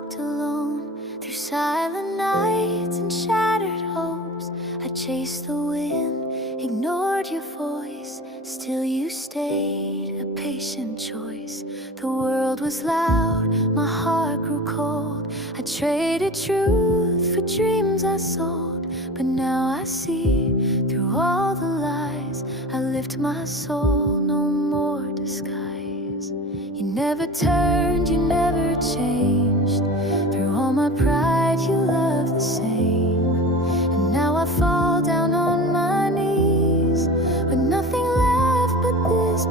walked alone through silent nights and shattered hopes. I chased the wind, ignored your voice. Still you stayed, a patient choice. The world was loud, my heart grew cold. I traded truth for dreams I sold. But now I see, through all the lies, I lift my soul, no more disguise. You never turned, you never changed. Through all my pride, you loved the same. And now I fall down on my knees with nothing left but this